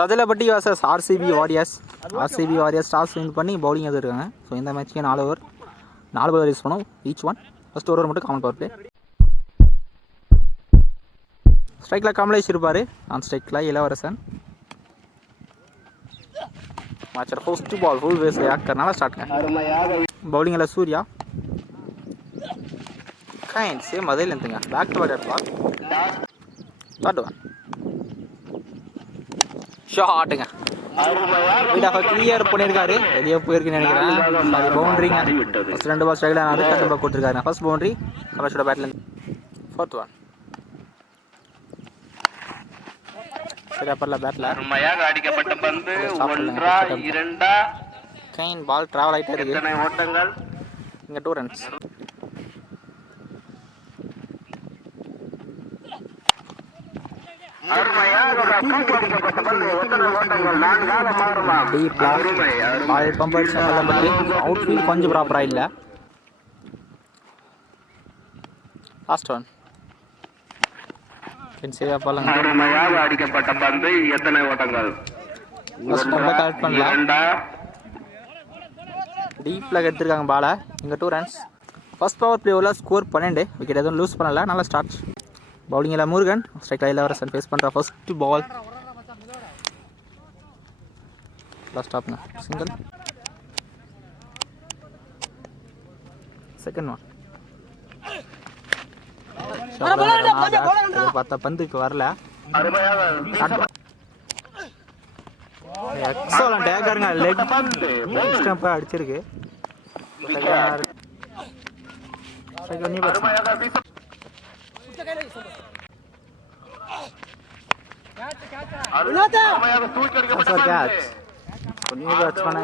சதிலப்பட்டி vs RCB Warriors. RCB Warriors toss win பண்ணி bowling எடுத்துருக்காங்க. So இந்த மேட்ச்க்கு 4 ஓவர் 4 பால் யூஸ் பண்ணோம் ஈச் ஒன். ஃபஸ்ட் ஓவர் மட்டும் காமன் பவர் பிளே. ஸ்ட்ரைக்கில் கமலேஷ் இருப்பார், ஆன் ஸ்ட்ரைக்கில் இளவரசன். மேட்சோட ஃபர்ஸ்ட் பால் ஃபுல் வேஸ் யாக்கறனால ஸ்டார்ட்ங்க. பவுலிங்கில் சூர்யா கைண்ட் சேம் அதே லென்த்துங்க. Back to back ball start one ஷாட்டுங்க. கிளியர் பண்ணியிருக்காரு, வெளியே போயிருக்குன்னு நினைக்கிறேன். சாரி பவுண்டரிங்க. ஃபஸ்ட் 2 பால் ஸ்ட்ரைக்கில் அதுக்கு நம்ம கொடுத்துருக்காரு. ஃபர்ஸ்ட் பவுண்டரி கமலேஷோட பேட்லேருந்து. ஃபோர்த் ஒன் சரி அப்பரில் பேட்டில் அடிக்கப்பட்ட பந்து 1-2 கைன் பால் ட்ராவல் ஆகிட்டே இருக்கு. ஓட்டங்கள் இங்கே 2 ரன்ஸ். அவுட் ஃபீல்ட் கொஞ்சம் ப்ராப்பராக இல்லை. லாஸ்ட் ஒன் அடிக்கப்பட்ட பந்து எத்தனை ஓட்டங்கள்? கலெக்ட் பண்ணலாம். டீப்பில் எடுத்துருக்காங்க பாலை. இங்கே 2 ரன்ஸ். ஃபர்ஸ்ட் பவர் பிளேவில் ஸ்கோர் 12. விக்கெட் எதுவும் லூஸ் பண்ணலை. நல்லா ஸ்டார்ட். பவுலிங்கில் முருகன், ஸ்ட்ரைக்கில் இளவரசன் ஃபேஸ் பண்ணுற ஃபர்ஸ்ட் பால். ஸ்டாப்ங்க. சிங்கிள். செகண்ட் ஒன் பார்த்தா பந்துக்கு வரல. எக்ஸலன்ட் டேக்கருங்க. லெக் ஸ்டம்பை அடிச்சிருக்கு.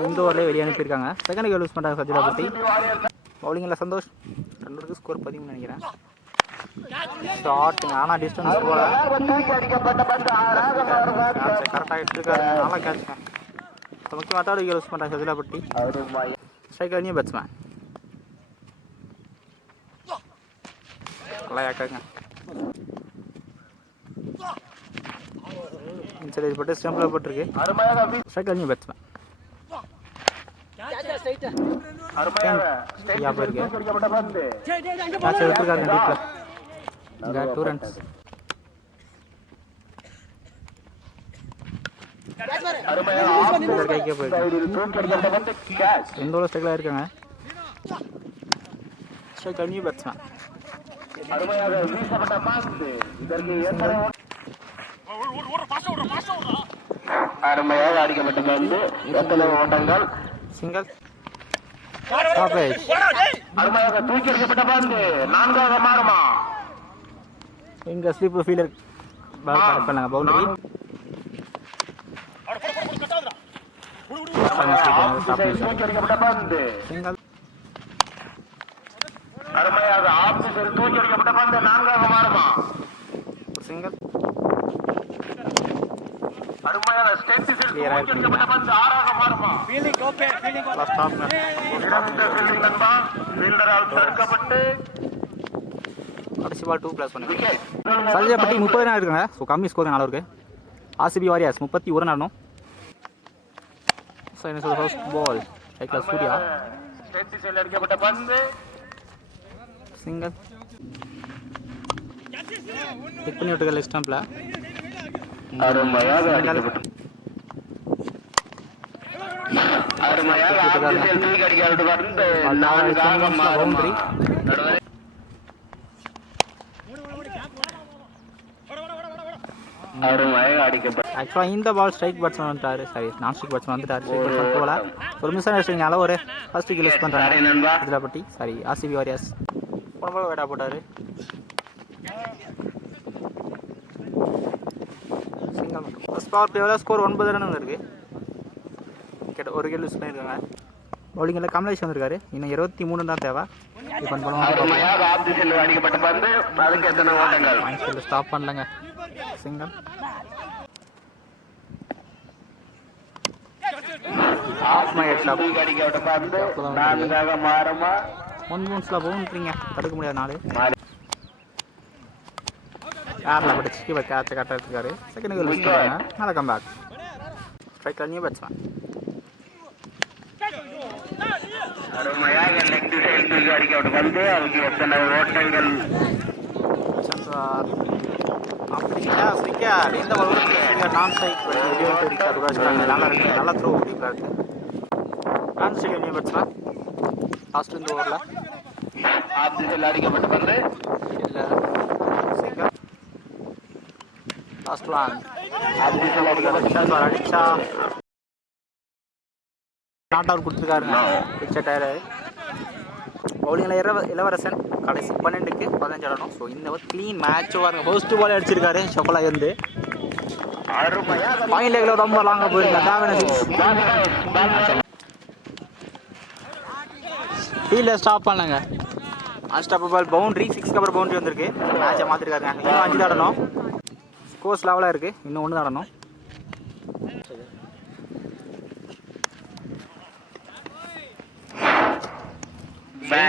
இந்த ஓவர்லேயே வெளியே அனுப்பியிருக்காங்க. செகண்ட் யூஸ் பண்ணுறாங்க சஜிலாபட்டி. பவுலிங்கில் சந்தோஷ். 2 ஸ்கோர் 13 நினைக்கிறேன். ஷாட்டுங்க, ஆனால் டிஸ்டன்ஸ் போல கரெக்டாக எடுத்துருக்காரு. நல்லா கேட்சுங்க. முக்கியமாக 3rd விக்கெட் யூஸ் பண்ணுறாங்க சஜிலாபட்டி. ஸ்ட்ரைக்கர் நியூ பேட்ஸ்மேன் நல்லா யாக்காங்க. இன்சைட் போட்டு ஸ்டம்பில் போட்டிருக்கு. ஸ்ட்ரைக்கர் நியூ பேட்ஸ்மேன் எடுத்துருக்காங்க டீப்பில். இங்கே 2 ரன்ஸ். கைக்கே போயிருக்கு. எந்த ஒரு ஸ்ட்ரைக்கில் இருக்காங்க. ஸ்ட்ரைக்கர் நியூ பேட்ஸ்மேன் அருமையாக அடிக்கப்பட்ட பந்து எத்தனை ஓட்டங்கள்? சிங்கிள். அருமையாக தூக்கி அடிக்கப்பட்ட பந்து 4ஆக மாறுமா? இங்கே ஸ்லீப்பர் ஃபீல்டர் பால் கரெக்ட் பண்ணாங்க. Boundary single. அருமையாக ஆபீசர் தூக்கி அடிக்கப்பட்ட பந்து 4ஆக மாறுமா? சிங்கிள். அருமையாக ஸ்டென்சில் தூக்கி அடிக்கப்பட்ட பந்து 6ஆக மாறுமா? ஃபீல்டரால் தடுக்கப்பட்டு கடைசி பால் 2+1. சஜிலாபட்டி 30 ரன் இருக்குங்க. ஸோ கம்மி ஸ்கோர் நல்லா இருக்கு. RCB warriors 31 run. First ball ஸ்ட்ரைக்கில் சூர்யா. ஸ்டென்சில் அடிக்கப்பட்ட பந்து சிங்கிள். டிக் பண்ணி விட்டுருக்க லெக் ஸ்டம்பில். அருமையாக அடிக்கப்பட்ட பவுண்டரி. ஆக்சுவலாக இந்த பால் ஸ்ட்ரைக் பேட்ஸ்மேன் வந்துட்டாரு. சாரி நான் ஸ்ட்ரைக் பேட்ஸ்மேன் வந்துட்டாரு. ஸ்ட்ரைக் பேட்ஸ்மேன் போகல. ஒரு மிஸ் ஆகிடுச்சிங்க. அளவு ஒரு ஃபர்ஸ்ட் விக்கெட் யூஸ் பண்ணுறாங்க சஜிலாபட்டி. Sorry RCB warriors. போன பால் வேடா போட்டார். சிங்கிள் மட்டும். ஃபர்ஸ்ட் பவர் பிளேவில் ஸ்கோர் 9 ரன் இருக்குது. விக்கெட் 1 விக்கெட் யூஸ் பண்ணியிருக்காங்க. பவுலிங்கில் கமலேஷ் வந்திருக்காரு. இன்னும் 23 தான் தேவை. ஸ்டாப் பண்ணலங்க. சிங்கிள். ஒன் பவுன்ஸில் பவுண்ட்ரிங்க. தடுக்க முடியாது. 4 யாரில் பட்டு கேட்சை கரெக்டாக எடுத்துக்காரு. செகண்ட் கோல் வச்சுருக்காங்க. நல்லா கம்பேக். ஸ்ட்ரைக்கில் நியூ பேட்ஸ்மேன். அருமையாக லெக் திசையில் தூக்கி அடிக்கப்பட்ட பந்து அதுக்கு எத்தனை ஓட்டங்கள். சென்றார். அப்படிங்களா ஸ்ட்ரைக்கர் இந்த ஒரு நான் ஸ்ட்ரைக் வெளியே இருக்கார் ராஜ்காங்க. நல்லா த்ரோ அப்படிங்கிறாரு. நான் ஸ்ட்ரைக் நியூ பேட்ஸ்மேன். லாஸ்ட் இந்த ஓவரில் ஆப் திசையில் அடிக்கப்பட்ட பந்து இல்லை ஸ்ட்ரைக்கர் லாஸ்ட் ஒன் ஆப் திசையில் அடிக்கப்பட்ட அடிச்சா நாட் அவுட் கொடுத்துருக்காருங்க. பிச்சை டயரு பவுலிங்கில் இளவரசன் கடைசி 12க்கு 15 ஆடணும். ஸோ இந்த ஒரு க்ளீன் மேட்ச் பாருங்க. ஃபர்ஸ்ட் பால் அடிச்சிருக்காரு ஷொக்கலா இருந்து பாயிண்ட் லேக்கில் ரொம்ப லாங்காக போயிருக்காங்க. ஃபீல்டில் ஸ்டாப் பண்ணாங்க. அன்ஸ்டாப்பபிள் பவுண்ட்ரி 6க்கு அப்புறம் பவுண்ட்ரி வந்திருக்கு. மேட்சை மாற்றிருக்காருங்க. இன்னும் 5 தான் ஆடணும். ஸ்கோர்ஸ் லெவலாக இருக்குது. இன்னும் 1 தான் ஆடணும்.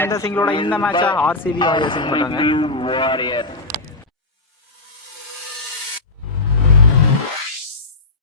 இந்த சிங்களோட இந்த மேட்சா ஆர்சிபி வாரியர்ஸ் வின் பண்ணாங்க.